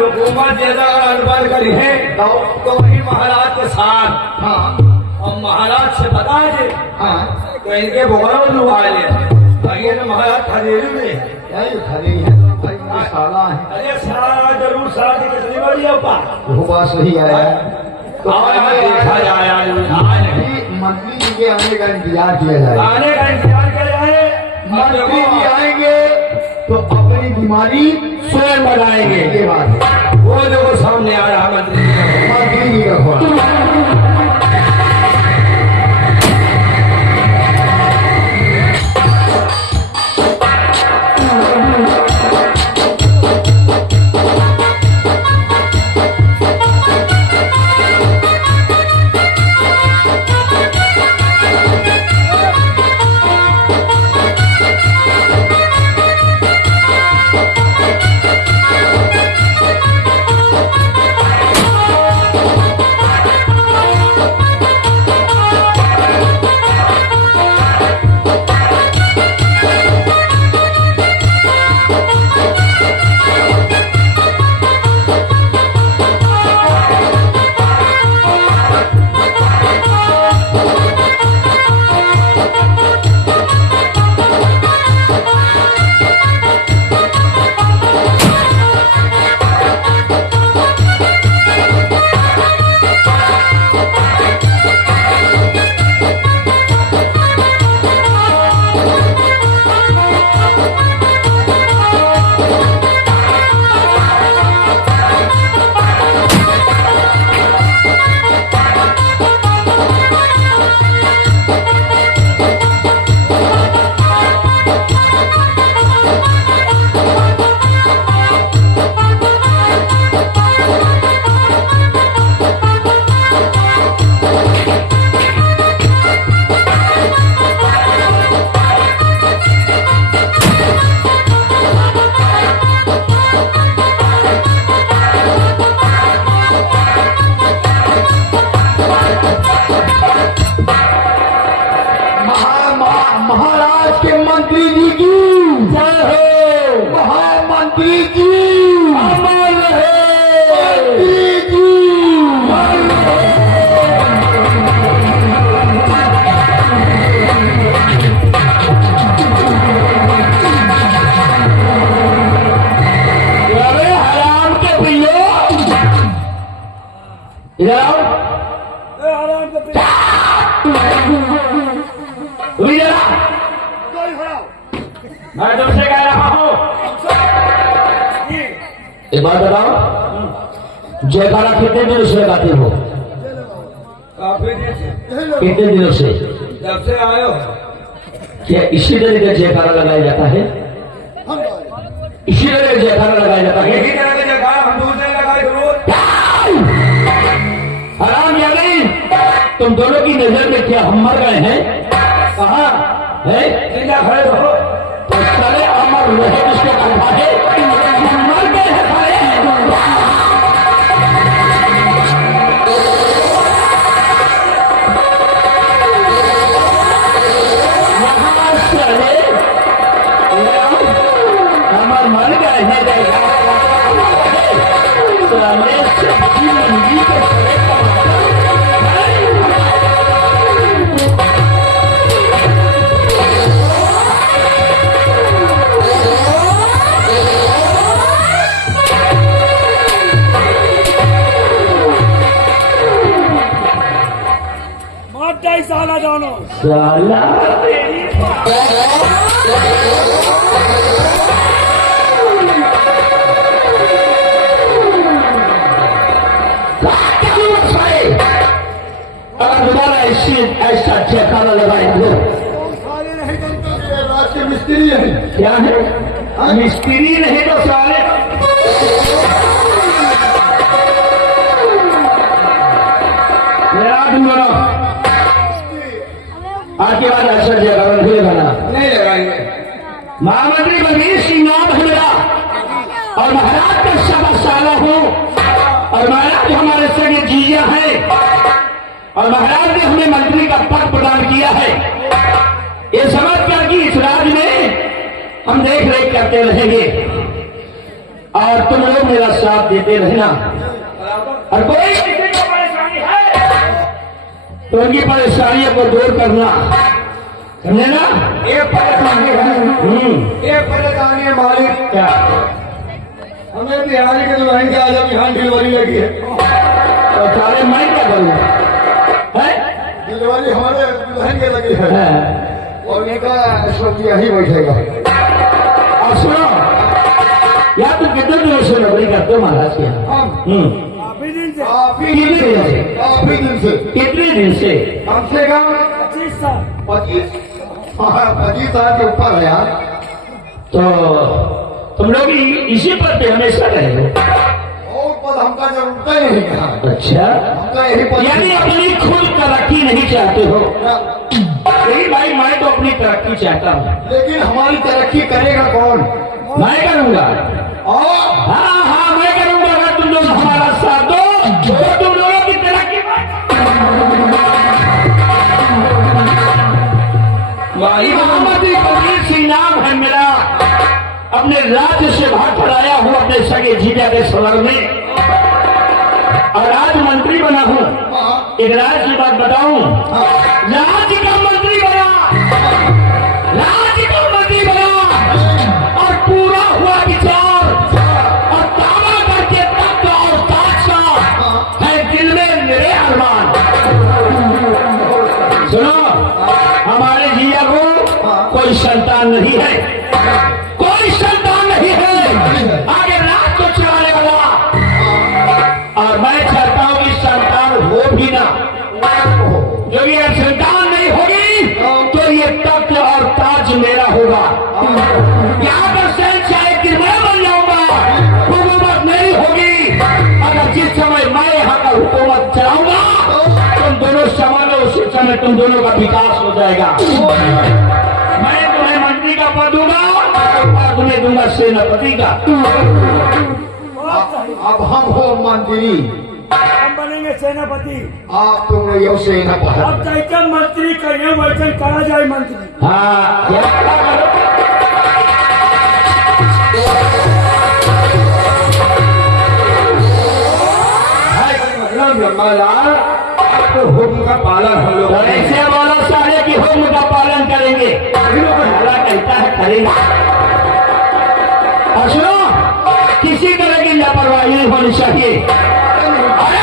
हुकूमत ज्यादा अनबन करी है तो वही महाराज के साथ। हाँ, और महाराज से बता दे। हाँ, तो इनके बोलो लुआ ले महाराज खरीद में खरी है भाई साला है। अरे साला जरूर साला की कितनी बड़ी है वो बात सही है। तो देखा जाए मंत्री जी के आने का इंतजार किया जाए। आने का इंतजार किया जाए। मंत्री जी आएंगे तो अपनी बीमारी स्वयं बनाएंगे। ये बात है। वो जो सामने आ रहा मंत्री जी का खोला। महाराज के मंत्री जी की जय हो। महामंत्री जी अमर रहे। मंत्री जी अरे हराम के प्रियो हराम के प्रियो मैं तुमसे कह रहा हूँ एक बात बताओ, जयकारा कितने दिनों से लगाते हो? कितने दिनों से? जब से आए हो। क्या इसी तरह का जयकारा लगाया जाता है? इसी तरह का जयकारा लगाया जाता है? यही तरह का जयकारा हम दूसरे लगाए जरूर। हराम या नहीं? तुम दोनों की नजर में क्या हम मर गए हैं? कहा है जिंदा खड़े रहो तो सारे अमर रहे। किसको कहा है? मर गए हैं सारे। अमर मर गए हैं। साला जानो साला अगर दोबारा ऐसा जयकारा लगाएंगे के मिस्त्री है। क्या है? मिस्त्री नहीं तो साले आपके बाद अक्षर जयकारा नहीं लगाएंगे। महामंत्री बलवीर सिंह नाम है मेरा और महाराज का सवा साला हूँ और महाराज हमारे संग जीजा है और महाराज ने हमें मंत्री का पद प्रदान किया है। ये समझ कर कि इस राज्य में हम देख रेख करते रहेंगे और तुम लोग मेरा साथ देते रहना। और कोई किसी को परेशानी है तो उनकी परेशानियों को दूर करना, समझे ना? एक परेशानी है, एक परेशानी है मालिक। क्या? हमें बिहारी के दुल्हन के आज यहाँ डिलीवरी लगी है। तो सारे मैं क्या करूँ? डिलीवरी हमारे दुल्हन के लगी है है और उनका इस वक्त यही बैठेगा। और सुनो, या तुम कितने दिनों से नौकरी करते हो महाराज के यहाँ? काफी दिन से। काफी कितने दिन से? काफी दिन से। कितने दिन से? कम से कम 25 साल। 25 साल के ऊपर है यार। तो तुम लोग इसी पद पे हमेशा रहे हो? और पद हमका जरूरत ही नहीं है। अच्छा, हमका यही पद। यानी अपनी खुद तरक्की नहीं चाहते हो? नहीं भाई, मैं तो अपनी तरक्की चाहता हूँ। लेकिन हमारी तरक्की करेगा कौन? मैं करूँगा। और हाँ हाँ, मैं करूँगा। अगर तुम लोग हमारा साथ दो तो तुम लोगों की तरक्की मोहम्मदी कबीर सिंह नाम है मेरा। अपने राज्य से भाग कर आया हूँ अपने सगे जीजा के सवर में और आज मंत्री बना हूँ। एक राज्य की बात बताऊं, राज्य का मंत्री बना, राज्य का मंत्री बना और पूरा हुआ विचार और दावा करके तक और ताज है दिल में मेरे अरमान। सुनो, हमारे जिया को कोई संतान नहीं है, कोई संतान नहीं है आगे रात को चलाने वाला। और मैं चाहता हूं कि संतान हो भी ना, जो ये संतान नहीं होगी तो ये तख्त और ताज मेरा होगा। यहाँ पर शहंशाह कि मैं बन जाऊंगा, हुकूमत मेरी होगी। अगर जिस समय मैं यहाँ का हुकूमत चलाऊंगा तुम दोनों संभालो, उसी समय तुम दोनों का विकास हो जाएगा। मैं तुम्हें मंत्री का पद दूंगा और तुम्हें दूंगा सेनापति का। अब हम हो मंत्री, हम बनेंगे सेनापति। आप तुम यो सेनापति। अब कैसे मंत्री कहिए वचन करा जाए मंत्री। हाँ, क्या करो? ब्रह्मालाल, तो हुक्म का पालन हम लोग तो ऐसे बोलो सारे की हुक्म का पालन करेंगे। अल्लाह कहता है करेगा। और सुनो, किसी तरह की लापरवाही नहीं होनी चाहिए। अरे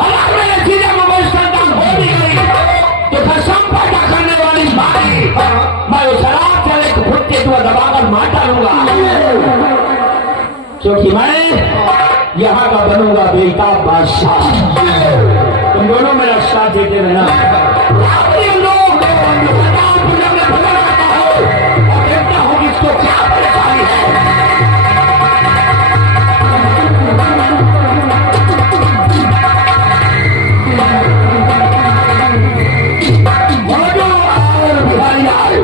अगर मेरे जीजा को कोई संतान हो भी गई तो कसम पैदा करने वाली मारी मैं उस रात से एक भुट्टे को दबाकर मार डालूंगा, क्योंकि मैं यहाँ का बनूंगा बेताब बादशाह। तुम दोनों मेरा साथ देते रहना। देखता हूँ कि इसको क्या परेशानी है। बिहारी आए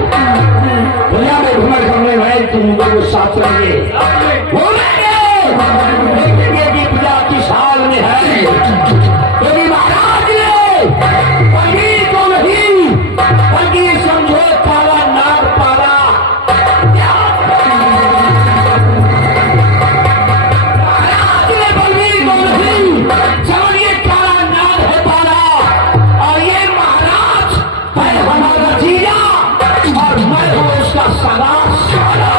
दुनिया में घूमर घूमने भाई तुम लोगों को साथ रहेंगे, देखेंगे कि पूजा किस हाल में है। क्योंकि महाराज ने कहीं तो नहीं बल्कि समझो काला नाग पाला। महाराज ने बल्कि तो नहीं समझिए काला नाग है पाला। और ये महाराज है हमारा जीजा और मैं हूँ उसका सलाह साला।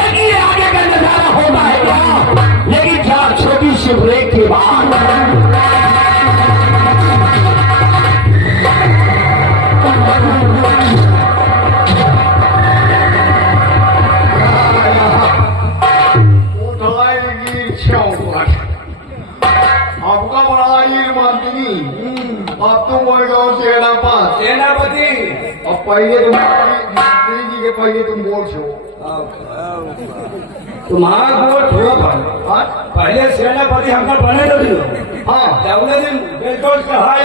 देखिए आगे का नजारा होता है क्या, लेकिन क्या छोटी सी ब्रेक के बाद आपका बड़ा ये मंत्री, अब तुम बोल गए सेनापति। सेनापति। अब पहले तुम मंत्री जी के पहले तुम बोल छो। तुम्हारा वोट हो पहले सेनापति हमका बने लगी। हाँ, जवले दिन बेलकोट का हाई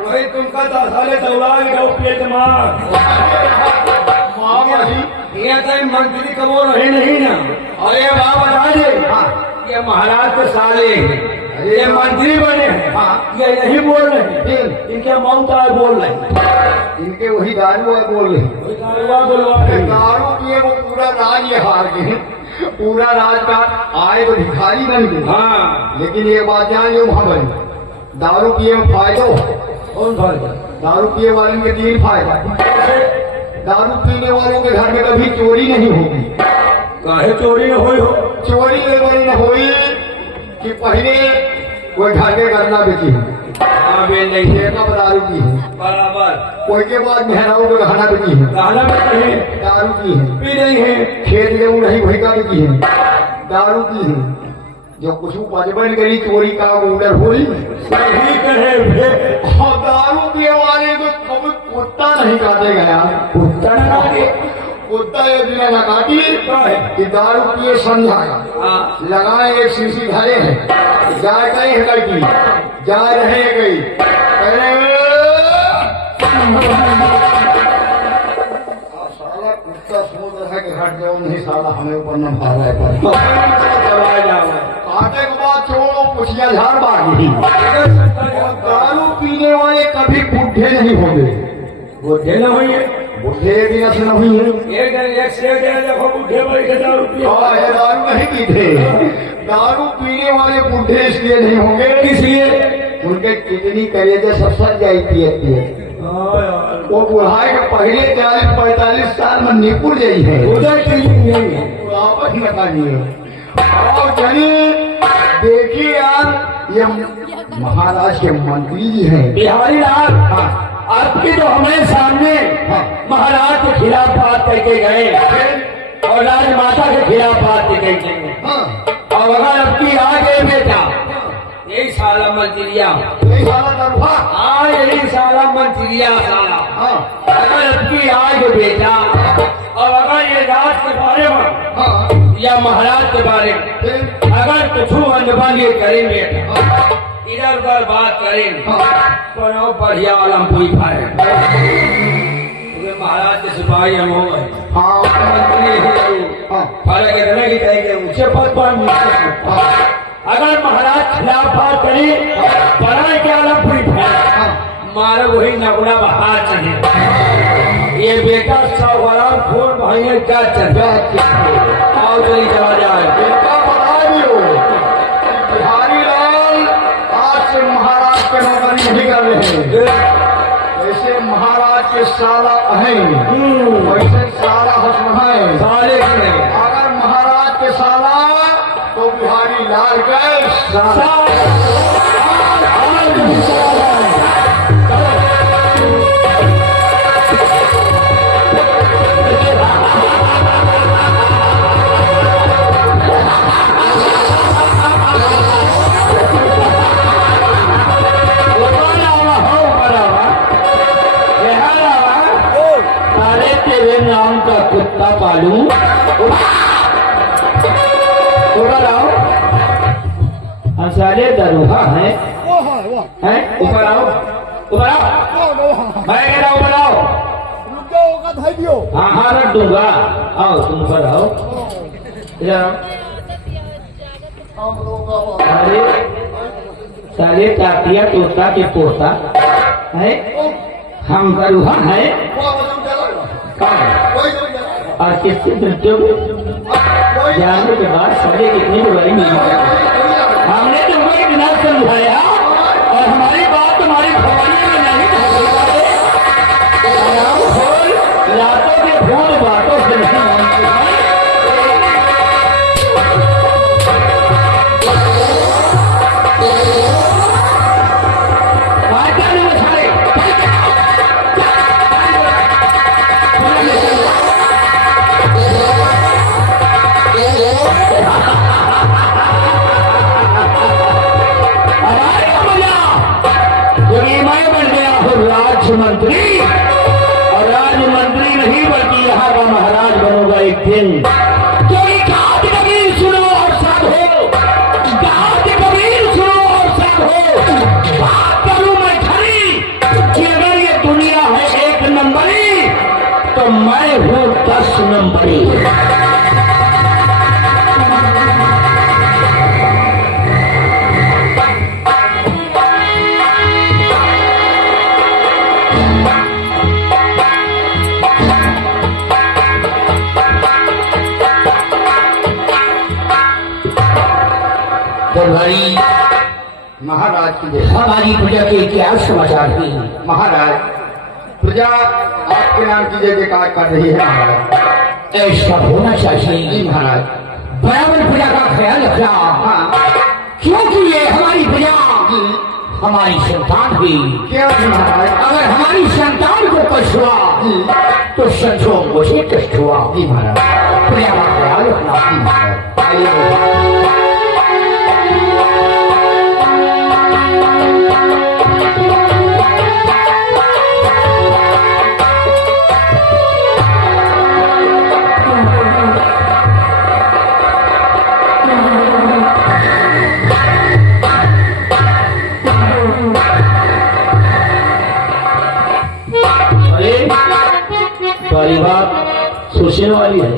वही तुमका 10 साले दौलाल गो पेट मार। ये तो मंत्री कबो रहे नहीं ना। अरे बाबा राजे, ये महाराज के साले ये मंत्री बने हैं। हाँ। ये नहीं बोल रहे हैं, फिर इनके मौत आए बोल रहे हैं। इनके वही दारू है बोल रहे हैं। कोई दारुआ बोलवा रहे हैं। दारू पिए वो पूरा राज ये हार गए, पूरा राज का आए तो भिखारी बन गए। हाँ, लेकिन ये बात यहाँ जो वहां बनी, दारू पिए में फायदा हो। कौन फायदा? दारू पिए वाले के 3 फायदा। दारू पीने वालों के घर में कभी चोरी नहीं होगी। काहे चोरी न हुई हो? चोरी ये बड़ी न हुई कि पहले कोई घर के गन्ना बेची है, हाँ, बेल नहीं है। कब दारू की है, बराबर। कोई के बाद मेहराऊ को गहना बेची है, गाना में नहीं है, दारू की है। पी नहीं है। खेत गेहूं नहीं वही का बेची है, दारू की है। जो कुछ बचपन करी चोरी का उधर हुई। सही कहे भे। और दारू पिए वाले को कभी कुत्ता नहीं काटे गया। कुत्ता न काटे। कुत्ता ये बिना न काटी काहे? कि दारू पिए समझाया, हाँ, लगाए एक शीशी धरे हैं, जाए गए हैं लड़की, जा रहे गई, साला कुत्ता सोच रहा है कि हट जाओ, नहीं साला हमें ऊपर न भा रहा है। दबाए जाओ। काटे के बाद छोड़ो पुछिया झाड़ बागी। दारू पीने वाले कभी बुढ़े नहीं होंगे। बुढ़े न हुई है। बुढ़े भी ऐसे नहीं है। एक दिन एक से एक दिन देखो बुढ़े बैठे दारू पी। हाँ, ये दारू नहीं पीते। दारू पीने वाले बुढ़े इसलिए नहीं होंगे, इसलिए उनके किडनी कलेजे सब सज जाई पिए पिए। हाँ यार, वो बुढ़ाई के पहले 40-45 साल में निपुण गई है। उधर फीलिंग नहीं है। आपस में बताइए। और चलिए देखिए यार, ये महाराज के मंत्री जी हैं। बिहारी लाल, आपकी जो हमारे सामने महाराज के खिलाफ बात करके गए और राजमाता के खिलाफ बात करके गए, और अगर आपकी आ गए बेटा, यही साला मंत्रिया, यही साला दरफा। हाँ, यही साला मंत्रिया साला। अगर आपकी आ गए बेटा, और अगर ये राज के बारे में या महाराज के बारे में अगर कुछ अनबन करें बेटा, इधर उधर बात करें, तो बढ़िया आलम कोई पाए। महाराज के सिपाही हम हो गए, मंत्री फर्क इतना की कहे कि ऊंचे पद पर नीचे पद। अगर महाराज खिलाफ बात करें, बड़ा के आलम कोई पाए, मारे वही नगुना बाहर चले। ये बेटा सवाराम खोल भाई क्या चल आओ चली चला जाए। बेटा बता दियो, बिहारी लाल आज से महाराज के नौकरी नहीं कर रहे हैं। ऐसे महाराज के साला हैं, वैसे साला हंसुहाए साले की नहीं। अगर महाराज के साला तो बिहारी लाल के साला। नाम का कुत्ता पालू ऊपर आओ। हम सारे दरोहा हैं, ऊपर आओ, ऊपर आओ, मैं कह रहा हूँ ऊपर आओ। हाँ हाँ रख दूंगा, आओ तुम ऊपर आओ, इधर आओ। अरे सारे कातिया तोता के पोता है, हम दरोहा हैं। और किससे मिलते हो जानने के बाद सारे कितनी बुराई मिली। हमने तुमको इतना समझाया और हमारी बात तुम्हारी भवानी में नहीं खोल, रातों के भूत बातों से नहीं मानते हैं। मंत्री और राजमंत्री नहीं बल्कि यहाँ का महाराज बनूंगा एक दिन। क्योंकि गात कबीर सुनो और सब हो, गात कबीर सुनो और सब हो। बात करूं मैं खरी कि अगर ये दुनिया है 1 नंबरी तो मैं हूँ 10 नंबरी। दरबारी महाराज की जय। हमारी प्रजा के क्या समाचार हैं? महाराज प्रजा आपके नाम की जय जयकार कर रही है महाराज। ऐसा होना चाहिए जी महाराज। बराबर प्रजा का ख्याल रखना। हाँ क्योंकि ये हमारी प्रजा हमारी संतान हुई। क्या जी महाराज? अगर हमारी संतान को कष्ट हुआ तो समझो मुझे कष्ट हुआ। जी महाराज। प्रजा का ख्याल रखना। जी महाराज। आइए सारी बात सोचने वाली है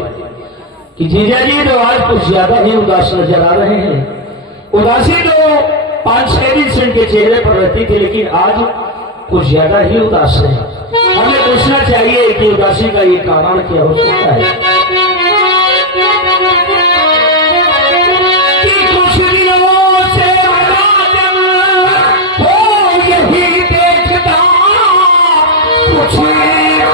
कि जीजा जी तो आज कुछ ज्यादा ही उदास नजर आ रहे हैं। उदासी तो 5-6 दिन से इनके चेहरे पर रहती थी, लेकिन आज कुछ ज्यादा ही उदास है। हमें पूछना चाहिए कि उदासी का ये कारण क्या हो सकता है। कि कुछ दिनों से राजन हो यही देखता, कुछ दिनों से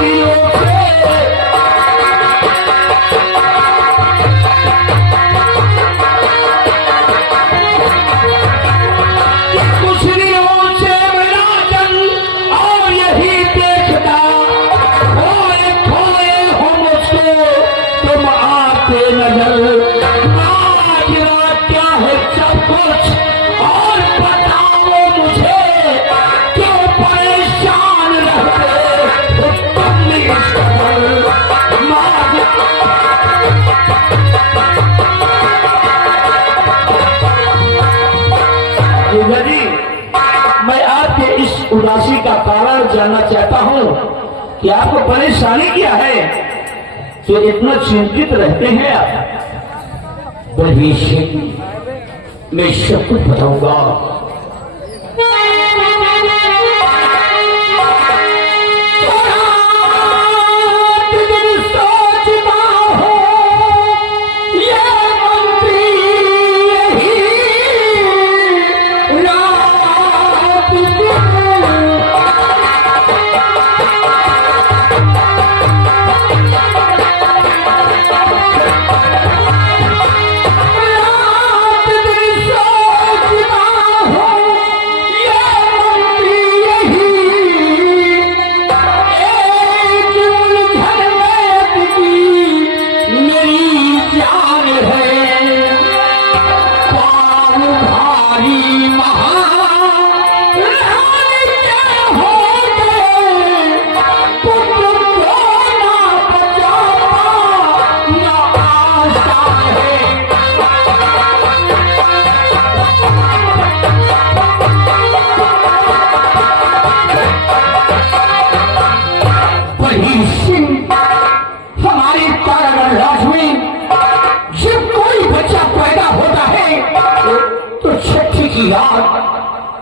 मैं आपके इस उदासी का कारण जानना चाहता हूं कि आपको परेशानी क्या है जो इतना चिंतित रहते हैं आप। भविष्य मैं सब कुछ बताऊंगा।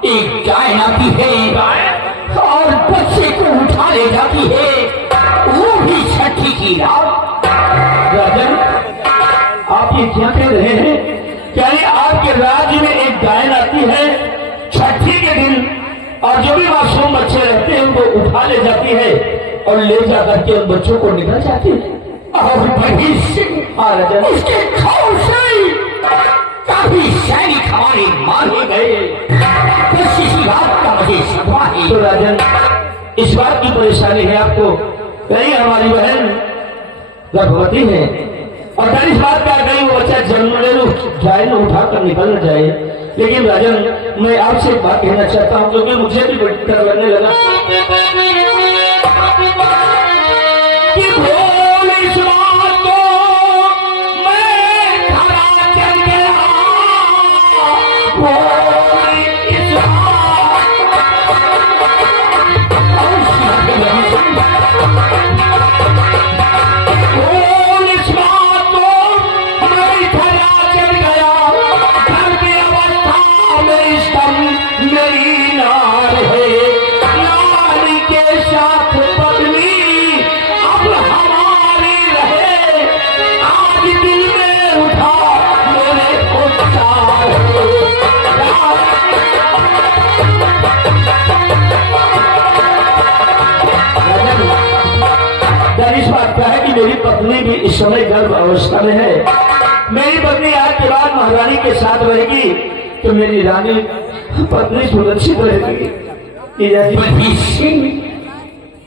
एक गाय आती है और बच्चे को उठा ले जाती है, वो भी छठी की रात। राजन, आप ये क्या कह रहे हैं? क्या ये आपके राज्य में एक गाय आती है छठी के दिन और जो भी मासूम बच्चे रहते हैं उनको उठा ले जाती है और ले जाकर के उन बच्चों को निकल जाती है? और राजन, उसके खाओ से काफी सैनिक हमारे मारे गए। रात का मुझे सुना है। तो राजन, इस बात की परेशानी है आपको। कहीं हमारी बहन गर्भवती है और कहीं इस बात का कहीं वो बच्चा जन्म ले लो जाए न उठाकर निकल न जाए। लेकिन राजन, मैं आपसे एक बात कहना चाहता हूँ क्योंकि मुझे भी बड़ी डर लगने लगा कि भोल इस बात को मैं खड़ा चल गया। मेरी नार है, नार लगता है कि मेरी पत्नी भी इस समय गर्भ अवस्था में है। मेरी पत्नी आज के बाद महारानी के साथ रहेगी तो मेरी रानी पत्नी सुरक्षित रहेगी।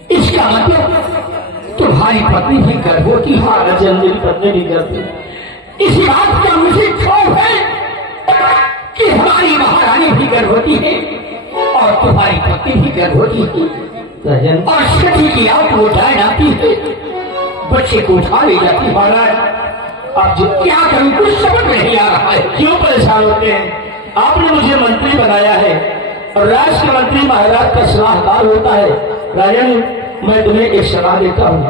इसका मतलब तुम्हारी पत्नी भी गर्भवती है। हाँ राजन, मेरी पत्नी भी गर्भवती। इसी बात का मुझे खौफ है कि हमारी महारानी भी गर्भवती है और तुम्हारी पत्नी भी गर्भवती है। राजन, और सती की आग को उठाए आती है, बच्चे को उठा ले जाती है। महाराज आप क्या करूं, कुछ समझ नहीं आ रहा है। क्यों परेशान होते हैं? आपने मुझे मंत्री बनाया है और राष्ट्र के मंत्री महाराज का सलाहकार होता है। राजन, मैं तुम्हें एक सलाह देता हूँ।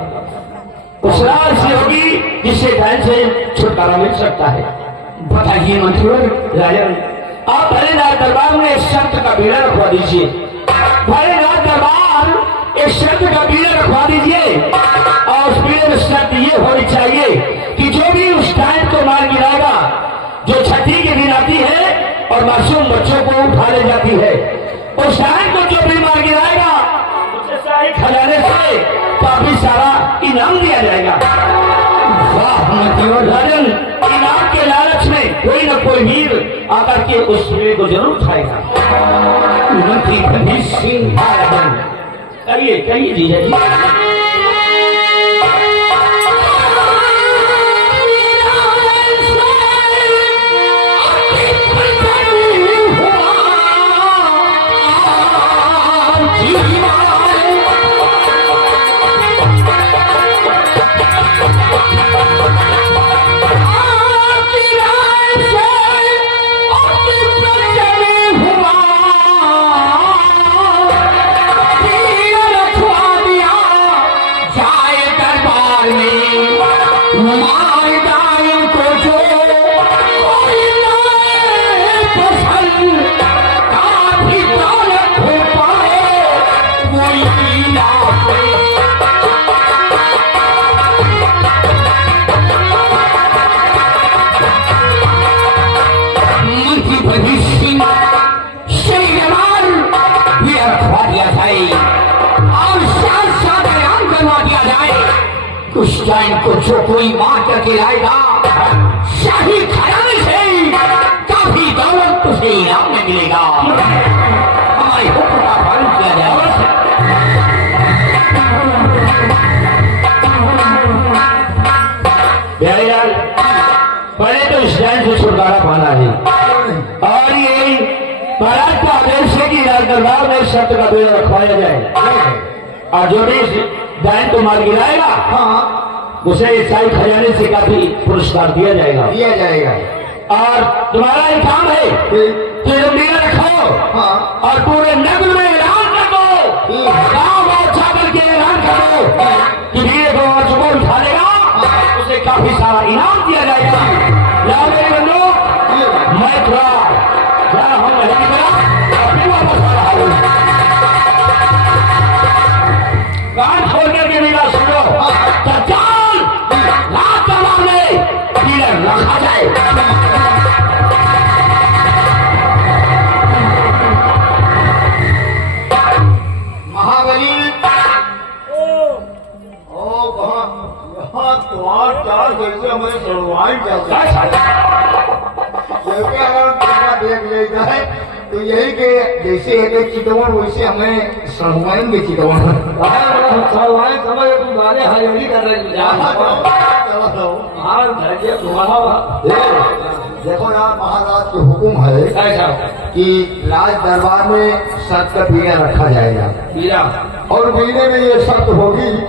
उस सलाह ऐसी होगी जिससे डायन से छुटकारा मिल सकता है। बताइए मंत्री। राजन, आप भरेनाथ दरबार में इस शर्त का बीड़ा रखवा दीजिए। भरेनाथ दरबार इस शर्त का बीड़ा रखवा दीजिए और उस बीड़े में शर्त ये होनी चाहिए कि जो भी उस डायन को मार गिराएगा, जो छठी के दिन आती है और मासूम बच्चों को उठा ले जाती है, उस डायन को जो भी मार गिराएगा उसे शाही खजाने से काफी सारा इनाम दिया जाएगा। वाह मंत्री। राजन, इनाम के लालच में कोई न कोई वीर आकर के उस बीड़े को जरूर उठाएगा। मंत्री भगीर सिंह, कहिए कहिए जीजा जी। उस डायन को जो कोई मार करके लाएगा, शाही खजाने से काफी दौलत तुझे इनाम में मिलेगा। हमारे हुक्म का पालन किया जाए। यार, पहले तो इस डायन से छुटकारा पाना है और ये महाराज का आदेश है कि दरबार में शर्त का बेड़ा रखवाया जाए और जो भी डायन को मार गिराएगा, हाँ, उसे ईसाई खजाने से काफी पुरस्कार दिया जाएगा। दिया जाएगा। और तुम्हारा एक काम है कि तुम बीड़ा रखो, हाँ, और पूरे नगर में ऐलान कर दो, गाँव गाँव जाकर के ऐलान कर दो कि बीड़े को सुबह उठा लेगा उसे काफी सारा इनाम दिया जाएगा। यार मेरे बंधु, मैं थोड़ा हम नहीं फिर वापस आ रहा हूँ। कान खोल करके मेरा सुनो, तत्काल रात का मामले बीड़ा रखा जाए। महाबली, ओ तुम्हार चार जैसे हमें सड़वाई चलता जैसे अगर तेरा देख ले जाए तो यही के जैसे एक चितवन वैसे हमें सड़वाएंगे चितवन। समझ तुम गाने हरियाली कर रहे देखो यार, महाराज के हुक्म है कि राज दरबार में शर्त का बीड़ा रखा जाएगा बीड़ा और बीड़े में ये शर्त होगी